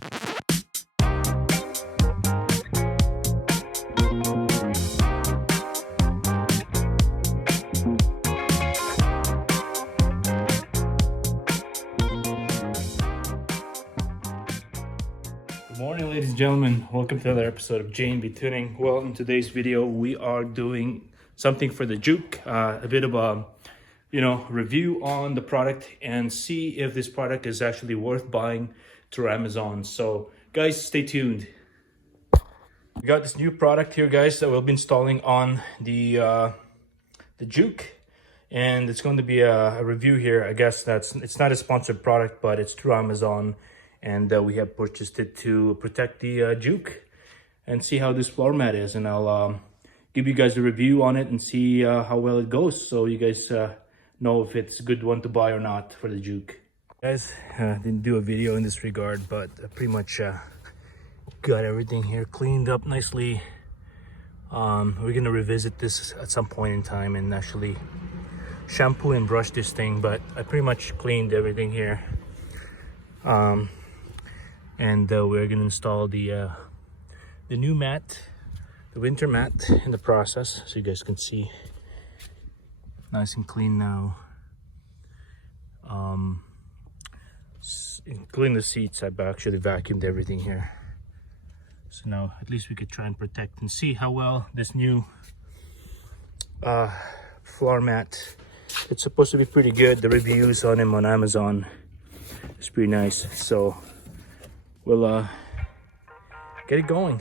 Good morning, ladies and gentlemen. Welcome to another episode of J&B Tuning. Well, in today's video, we are doing something for the Juke, a bit of a review on the product and see if this product is actually worth buying through Amazon. So, guys, stay tuned. We got this new product here, guys, that we'll be installing on the Juke, and it's going to be a review here. I guess it's not a sponsored product, but it's through Amazon. And we have purchased it to protect the Juke and see how this floor mat is. And I'll give you guys a review on it and see how well it goes, so you guys know if it's a good one to buy or not for the Juke. Guys, didn't do a video in this regard, but I pretty much got everything here cleaned up nicely. We're gonna revisit this at some point in time and actually shampoo and brush this thing, but I pretty much cleaned everything here. And we're gonna install the new mat, the winter mat, in the process, so you guys can see. Nice and clean now. Including the seats, I've actually vacuumed everything here. So now at least we could try and protect and see how well this new floor mat. It's supposed to be pretty good. The reviews on him on Amazon is pretty nice. So we'll get it going.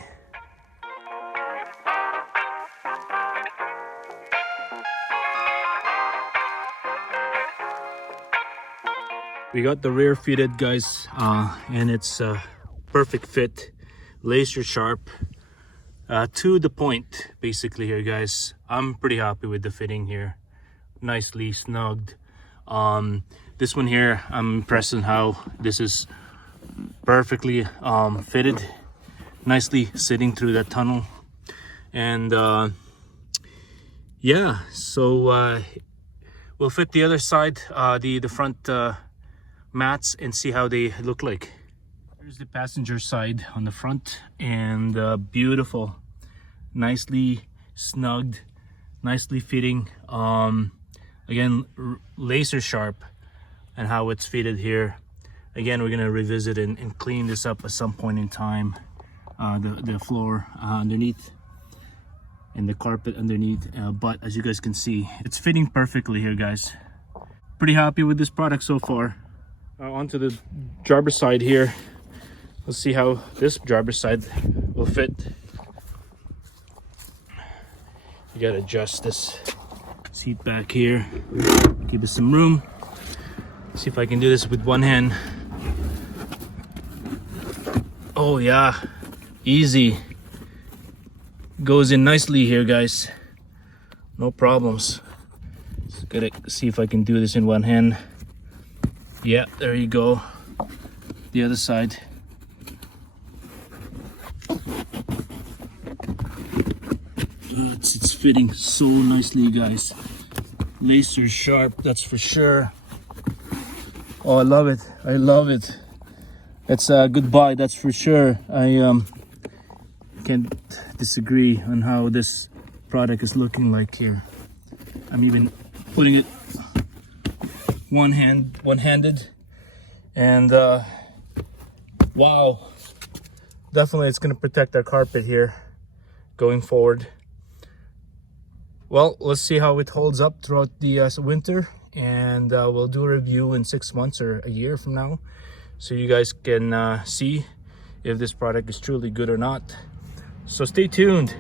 We got the rear fitted, guys, and it's a perfect fit, laser sharp, to the point basically here, guys. I'm pretty happy with the fitting here, nicely snugged. This one here, I'm impressed on how this is perfectly fitted, nicely sitting through that tunnel. And yeah, so we'll fit the other side, the front mats, and see how they look like. Here's the passenger side on the front, and beautiful, nicely snugged, nicely fitting. Again, laser sharp, and how it's fitted here. Again, we're gonna revisit and clean this up at some point in time. The floor underneath and the carpet underneath, but as you guys can see, it's fitting perfectly here, guys. Pretty happy with this product so far. Onto the driver's side here. Let's see how this driver's side will fit. You gotta adjust this seat back here, give it some room. See if I can do this with one hand. Oh yeah, easy. Goes in nicely here, guys. No problems. Just gotta see if I can do this in one hand. Yeah, there you go. The other side. It's fitting so nicely, guys. Laser sharp, that's for sure. Oh, I love it. I love it. It's a good buy, that's for sure. I can't disagree on how this product is looking like here. I'm even putting it one-handed, and wow, definitely it's going to protect our carpet here going forward. Well, let's see how it holds up throughout the winter, and we'll do a review in 6 months or a year from now, so you guys can see if this product is truly good or not. So stay tuned.